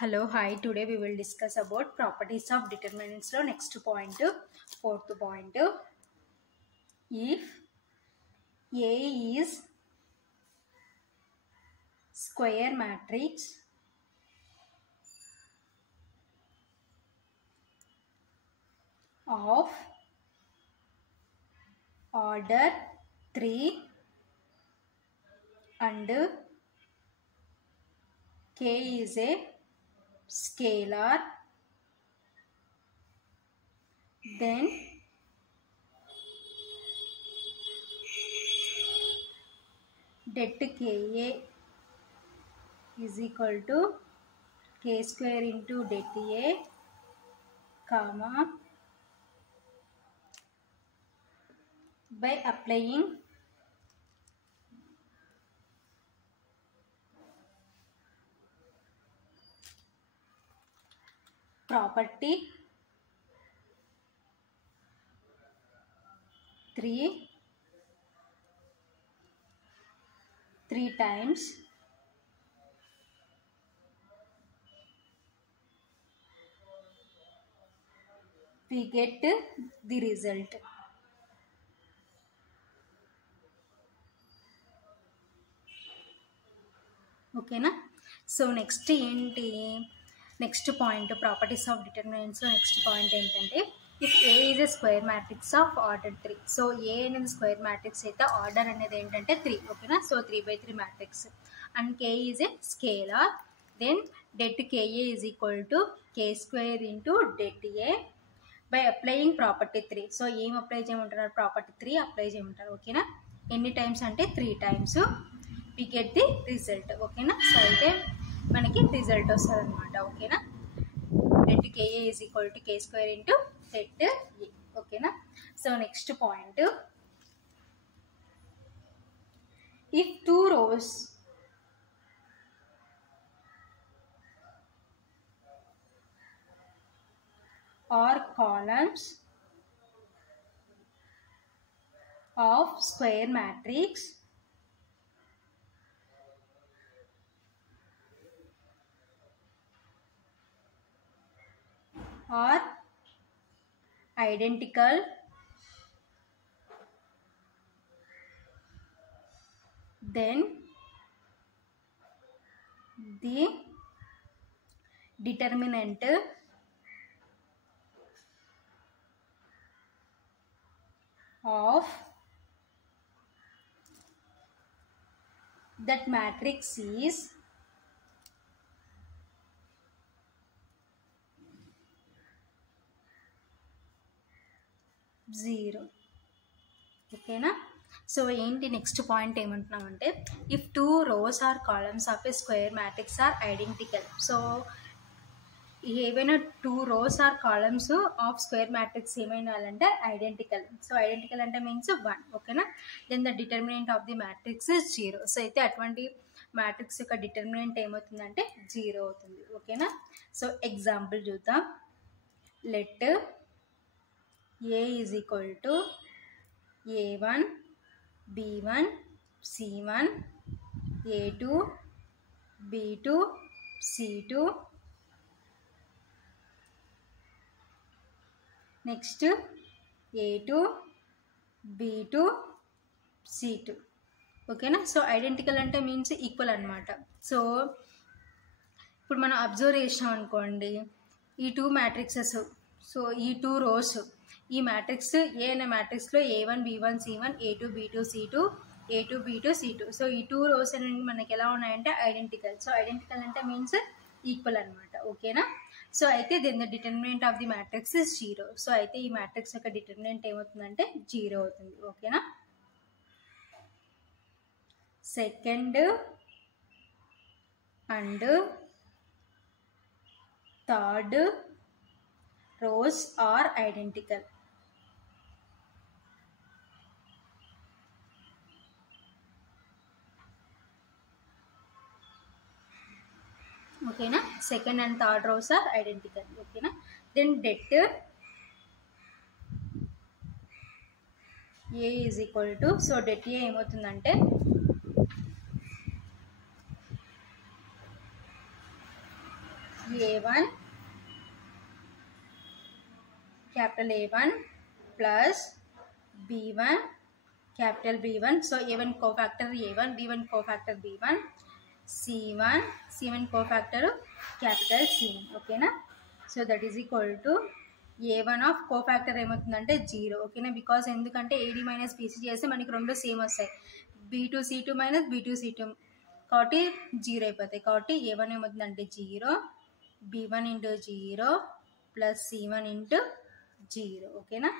Hello, hi. Today we will discuss about properties of determinants. So next point, fourth point, if A is square matrix of order 3 and K is a scalar, then det Ka is equal to K square into det A, comma, by applying property 3 times we get the result. ఓకేనా. So next point properties of డిటర్మినెంట్స్లో next point ఏంటంటే if A is a square matrix of order 3. So A అనేది square matrix అయితే order అనేది ఏంటంటే 3. ఓకేనా. So 3/3 matrix and K is a scalar, then det K A is equal to K square into det A by applying property 3. So ఏం apply చేయమంటున్నారు? Property 3 apply చేయమంటారు. ఓకేనా. ఎన్ని టైమ్స్ అంటే 3 times we get the result. ఓకేనా. So అయితే మనకి result వస్తుంది అనమాట. ఓకేనా. Det K A is equal to K square into det A. ఓకేనా. So next point, if 2 rows or columns of square matrix are identical, then the determinant of that matrix is zero. ఓకేనా. So ఏంటి next point ఏమంటున్నామంటే if 2 rows or columns of A square matrix are identical. So ఏవైనా 2 rows or columns of square matrix ఏమైనా అంటే identical. So identical అంటే means 1. ఓకేనా. Then the determinant of the matrix is 0. So అయితే అటువంటి matrix యొక్క determinant ఏమవుతుందంటే 0 అవుతుంది. ఓకేనా. సో ఎగ్జాంపుల్ చూద్దాం. Let A is equal to A1, B1, C1, A2, B2, C2. Next A2, B2, C2. ఓకేనా. సో ఐడెంటికల్ అంటే మీన్స్ ఈక్వల్ అనమాట. సో ఇప్పుడు మనం అబ్జర్వ్ చేసాం అనుకోండి, ఈ 2 మ్యాట్రిక్సెస్, సో ఈ 2 rows, ఈ మ్యాట్రిక్స్ ఏ అనే మ్యాట్రిక్స్లో A1, B1, C1, A2, B2, C2, A2, B2, C2. So ఈ 2 rows అనేవి మనకి ఎలా ఉన్నాయంటే ఐడెంటికల్. సో ఐడెంటికల్ అంటే మీన్స్ ఈక్వల్ అనమాట. ఓకేనా. సో అయితే then the determinant of the matrix is 0. So అయితే ఈ మ్యాట్రిక్స్ యొక్క డిటర్మినెంట్ ఏమవుతుందంటే 0 అవుతుంది. ఓకేనా. Second and third rows are identical. ఓకేనా. Second and third rows are identical. ఓకేనా. Then det A is equal to, so det A ఏమవుతుందంటే A1 capital A1 plus B1 capital B1. So A1 cofactor A1, B1 cofactor B1, C1 cofactor capital C1. ఓకేనా. So that is equal to A1 of cofactor ఏమవుతుందంటే 0. ఓకేనా. Because ఎందుకంటే AD minus BC చేస్తే మనకి రెండు same వస్తాయి. B2C2 minus B2C2 కాబట్టి 0 అయిపోతాయి. కాబట్టి A1 ఏమవుతుందంటే 0, B1 into 0 plus C1 into 0. ఓకేనా.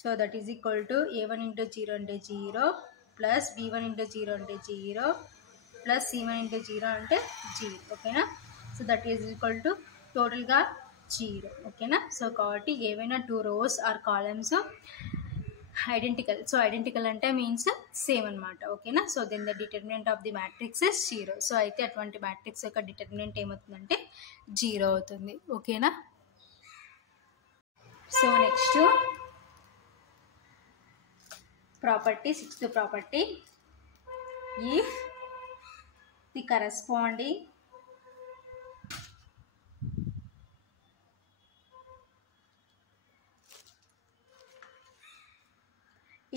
So that is equal to A1 into 0 అంటే 0 ప్లస్ B1 ఇంటూ 0 అంటే 0 ప్లస్ C1 ఇంటూ 0 అంటే 0. ఓకేనా. So that is equal to టోటల్గా 0. ఓకేనా. సో కాబట్టి ఏవైనా 2 rows or columns identical. So identical అంటే మీన్స్ సేమ్ అనమాట. ఓకేనా. So then the determinant of the matrix is 0. So అయితే అటువంటి మ్యాట్రిక్స్ యొక్క డిటర్మినెంట్ ఏమవుతుందంటే 0 అవుతుంది. ఓకేనా. So next property, 6th property, if the corresponding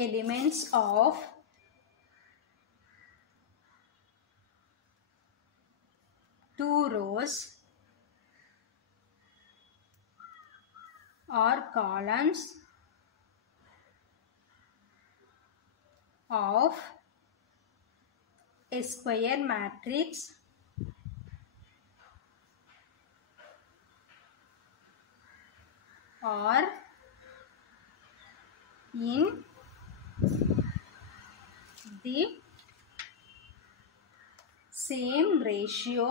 elements of two rows or columns of a square matrix are in the same ratio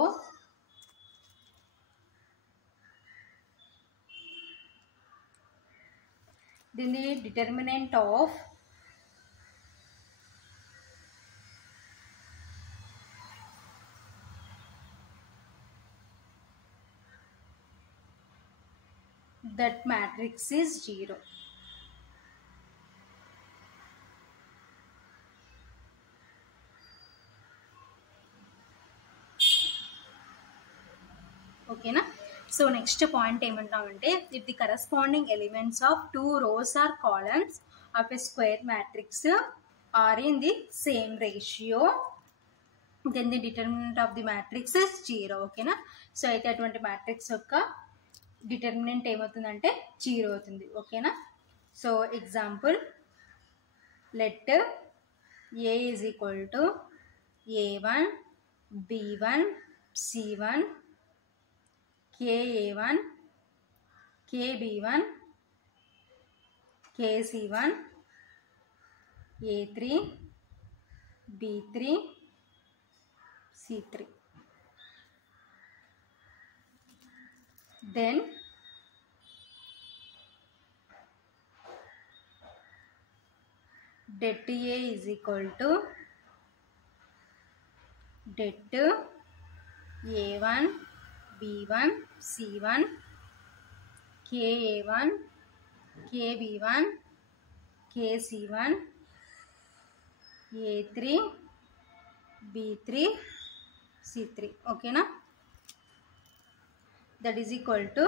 then the determinant of that matrix is 0. ఓకేనా. So next point ఏమంటామంటే if the corresponding elements of 2 rows or columns of a square matrix are in the same ratio then the determinant of the matrix is 0. ఓకేనా. So అయితే అటువంటి matrix యొక్క determinant ఏమవుతుందంటే 0 అవుతుంది. ఓకేనా. So example, let A is equal to A1 B1 C1 KA1 KB1 KC1 A3 B3 C3. Then det A is equal to det A1 B1 C1 KA1 KB1 KC1 A3 B3 C3. ఓకేనా. That is equal to,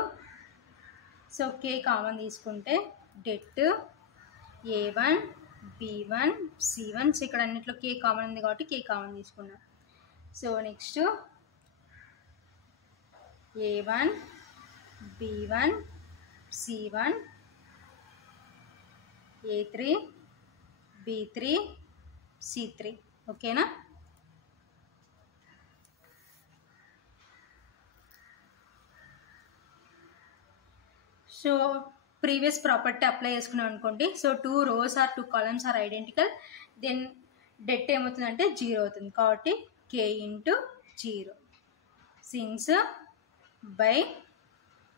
so K common తీసుకుంటే det A1 B1 C1. So ఇక్కడ అన్నిట్లో K common ఉంది కాబట్టి K common తీసుకున్నాం. So next A1 B1 C1 A3 B3 C3. ఓకేనా. So previous property apply చేసుకున్నాం అనుకోండి. So 2 rows or 2 columns are identical, then det ఏమవుతుందంటే 0 అవుతుంది. కాబట్టి K into 0 since by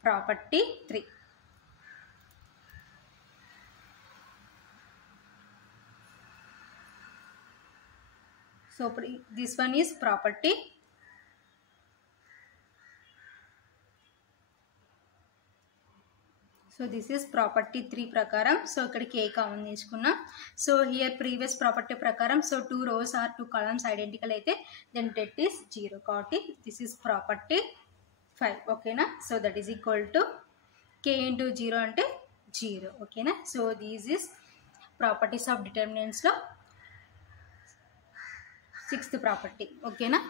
property 3. So this one is property. So this is property 3 prakaram. So ikkada K common తీసుకున్నా. So here previous property ప్రకారం so 2 rows or 2 columns identical అయితే then det is 0. కాబట్టి this is property 5 ఓకేనా. So that is equal to k into 0 అంటే 0 ఓకేనా. So these is properties of డిటర్మినెంట్స్లో 6th property ఓకేనా.